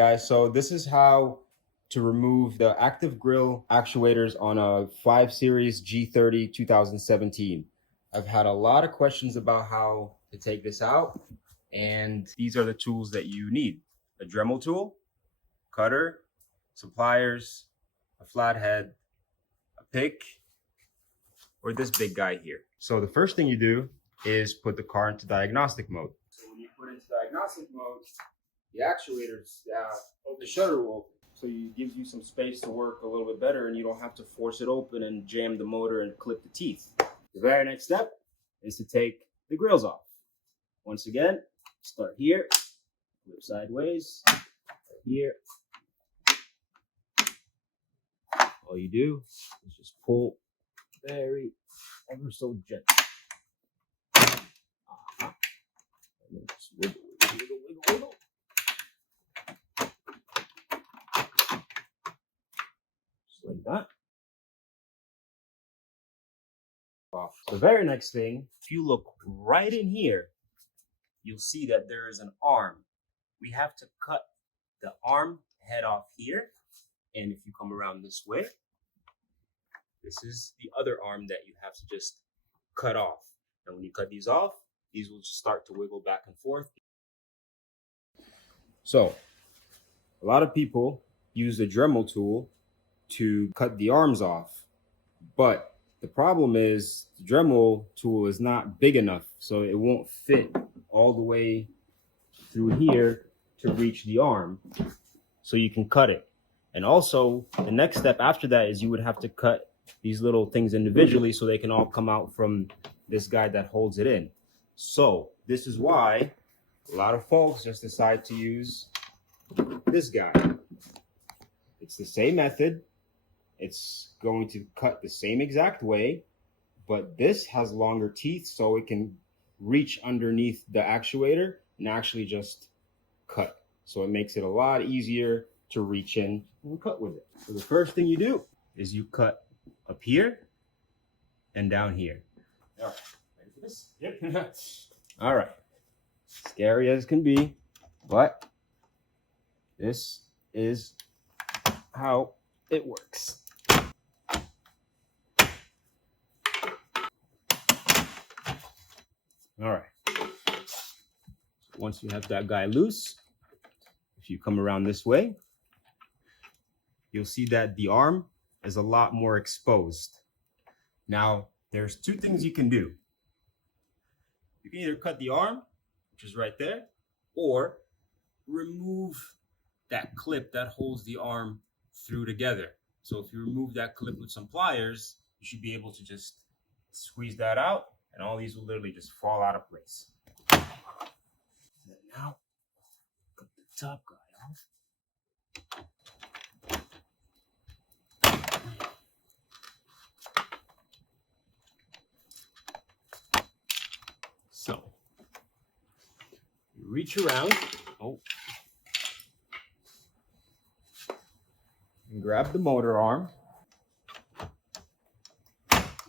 guys, so this is how to remove the active grill actuators on a 5 Series G30 2017. I've had a lot of questions about how to take this out, and these are the tools that you need. A Dremel tool, cutter, some pliers, a flathead, a pick, or this big guy here. So the first thing you do is put the car into diagnostic mode. So when you put it into diagnostic mode, the actuators, the shutter will open. So it gives you some space to work a little bit better, and you don't have to force it open and jam the motor and clip the teeth. The very next step is to take the grills off. Once again, start here, flip sideways, here. All you do is just pull very ever so gently. And then just wiggle, wiggle, wiggle, wiggle. Just like that. Off. The very next thing, if you look right in here, you'll see that there is an arm. We have to cut the arm head off here. And if you come around this way, this is the other arm that you have to just cut off. And when you cut these off, these will just start to wiggle back and forth. So a lot of people use the Dremel tool to cut the arms off, but the problem is the Dremel tool is not big enough, so it won't fit all the way through here to reach the arm, so you can cut it. And also, the next step after that is you would have to cut these little things individually so they can all come out from this guy that holds it in. So this is why a lot of folks just decide to use this guy. It's the same method. It's going to cut the same exact way, but this has longer teeth so it can reach underneath the actuator and actually just cut. So it makes it a lot easier to reach in and cut with it. So the first thing you do is you cut up here and down here. All right, ready for this? Yep. All right, scary as can be, but this is how it works. All right, once you have that guy loose, if you come around this way, you'll see that the arm is a lot more exposed. Now, there's two things you can do. You can either cut the arm, which is right there, or remove that clip that holds the arm through together. So if you remove that clip with some pliers, you should be able to just squeeze that out, and all these will literally just fall out of place. And now, cut the top guy off. So, you reach around, and grab the motor arm.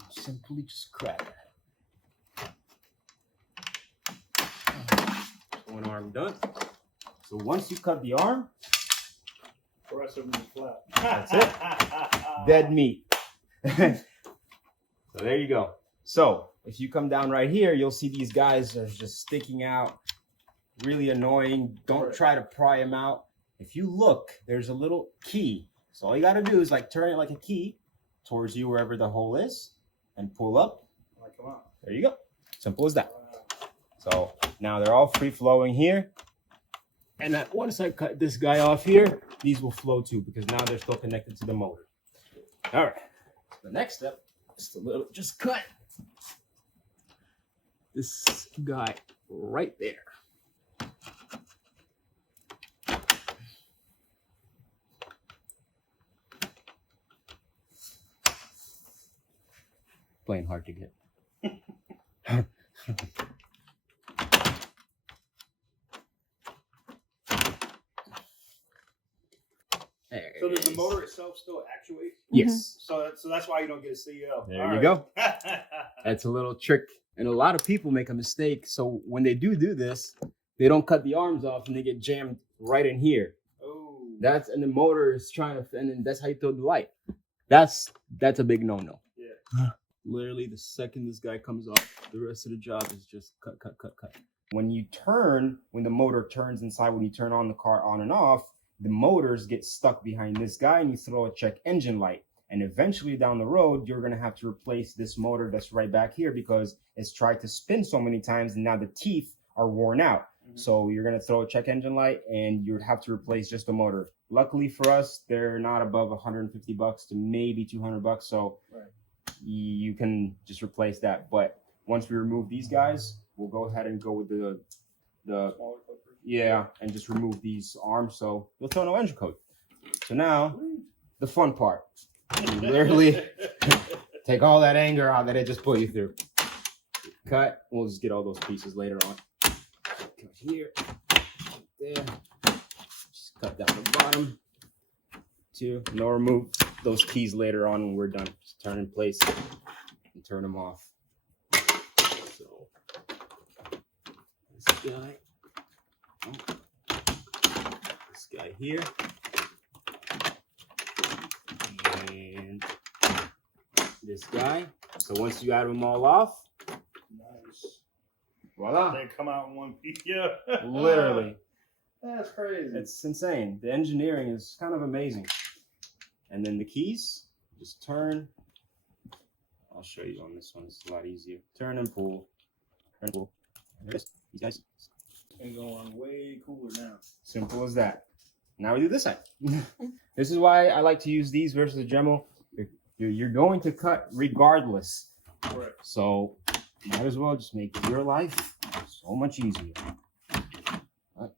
Simply just grab it. One arm done. So once you cut the arm, the rest of them is flat. That's it. Dead meat. So there you go. So if you come down right here, you'll see these guys are just sticking out. Really annoying. Don't try to pry them out. If you look, there's a little key. So all you got to do is like turn it like a key towards you wherever the hole is and pull up. Come on. There you go. Simple as that. So now they're all free flowing here. And that once I cut this guy off here, these will flow too because now they're still connected to the motor. All right. The next step is to just cut this guy right there. Plain hard to get. So does the motor itself still actuate? Yes. So that's why you don't get a CEO. There you go. That's a little trick. And a lot of people make a mistake. So when they do this, they don't cut the arms off and they get jammed right in here. Oh. And the motor is trying to, and then that's how you throw the light. That's a big no-no. Yeah. Literally, the second this guy comes off, the rest of the job is just cut. When you turn, when the motor turns inside, when you turn on the car on and off, the motors get stuck behind this guy and you throw a check engine light. And eventually down the road, you're going to have to replace this motor that's right back here because it's tried to spin so many times and now the teeth are worn out. Mm-hmm. So you're going to throw a check engine light and you'd have to replace just the motor. Luckily for us, they're not above $150 to maybe $200. So you can just replace that. But once we remove these guys, we'll go ahead and go with the and just remove these arms. So you'll throw no engine code. So now the fun part. You literally take all that anger out that it just put you through. Cut. We'll just get all those pieces later on. Cut here. There. Just cut down the bottom. Two. No, remove those keys later on when we're done. Just turn in place and turn them off. So this guy. This guy here. And this guy. So once you add them all off, nice. Voila. They come out in one piece. Yeah. Literally. That's crazy. It's insane. The engineering is kind of amazing. And then the keys, just turn. I'll show you on this one. It's a lot easier. Turn and pull. Turn and pull. These guys. And going way cooler now. Simple as that. Now we do this side. This is why I like to use these versus the Dremel. You're going to cut regardless. Correct. So might as well just make your life so much easier. And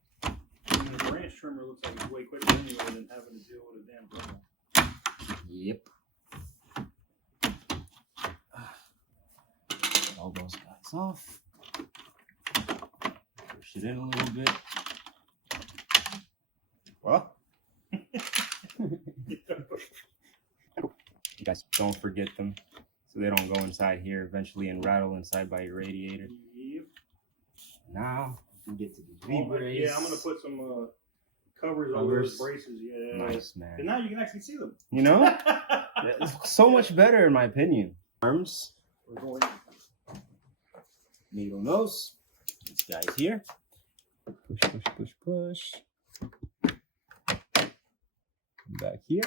the branch trimmer looks like it's way quicker anyway than having to deal with a damn Dremel. Yep. All those guys off. Push it in a little bit. Well, you guys don't forget them so they don't go inside here eventually and rattle inside by your radiator. Yep. Now we get to the V-brace. Yeah, I'm gonna put some covers over those braces. Yeah. Nice, man. And now you can actually see them. You know? It's so much better in my opinion. Arms. We're going. Needle nose. This guy's here. Push. Back here.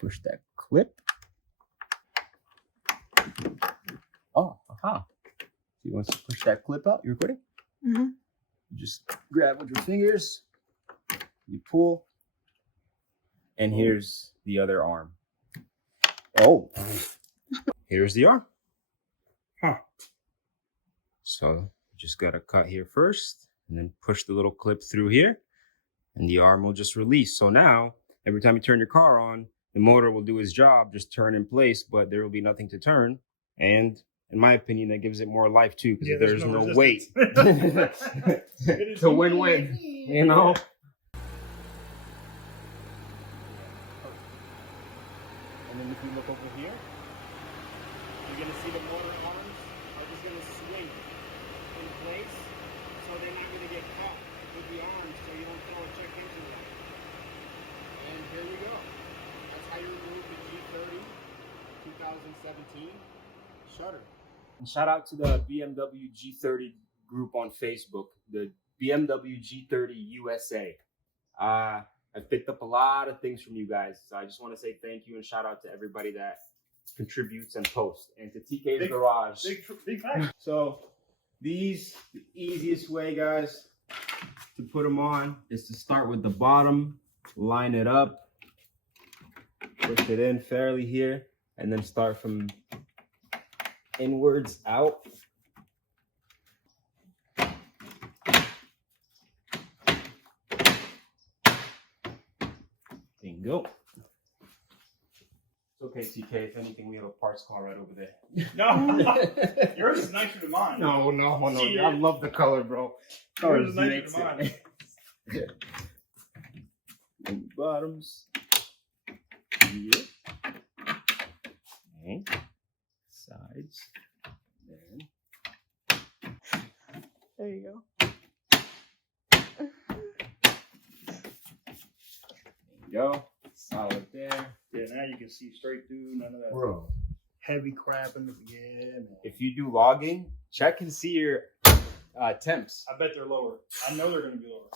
Push that clip. Oh, aha. So you want to push that clip out? You recording? Mm-hmm. You just grab with your fingers. You pull. And here's the other arm. Oh. Here's the arm. Huh. So you just got to cut here first and then push the little clip through here. And the arm will just release. So now, every time you turn your car on, the motor will do its job, just turn in place, but there will be nothing to turn. And in my opinion, that gives it more life too, because there's no weight. It's a win-win, you know? And then if you look over here, you're going to see the motor arms are just going to swing in place. So they're not going to get caught with the arms, so you don't throw a check engine light. And here we go. That's how you remove the G30 2017 shutter. And shout out to the BMW G30 group on Facebook, the BMW G30 USA. I picked up a lot of things from you guys, so I just want to say thank you and shout out to everybody that contributes and posts, and to TK's Garage. Big thanks. So these, the easiest way, guys, to put them on is to start with the bottom, line it up, push it in fairly here, and then start from inwards out. Bingo. It's okay, TK. If anything, we have a parts car right over there. No, yours is nicer than mine. No. I love the color, bro. Yours is nicer than mine. Yeah. And bottoms. Here. Okay. Sides. Then. There you go. go. Solid there. Yeah, now you can see straight through. None of that Bro. heavy crap in the man. If you do logging, check and see your temps. I bet they're lower. I know they're going to be lower.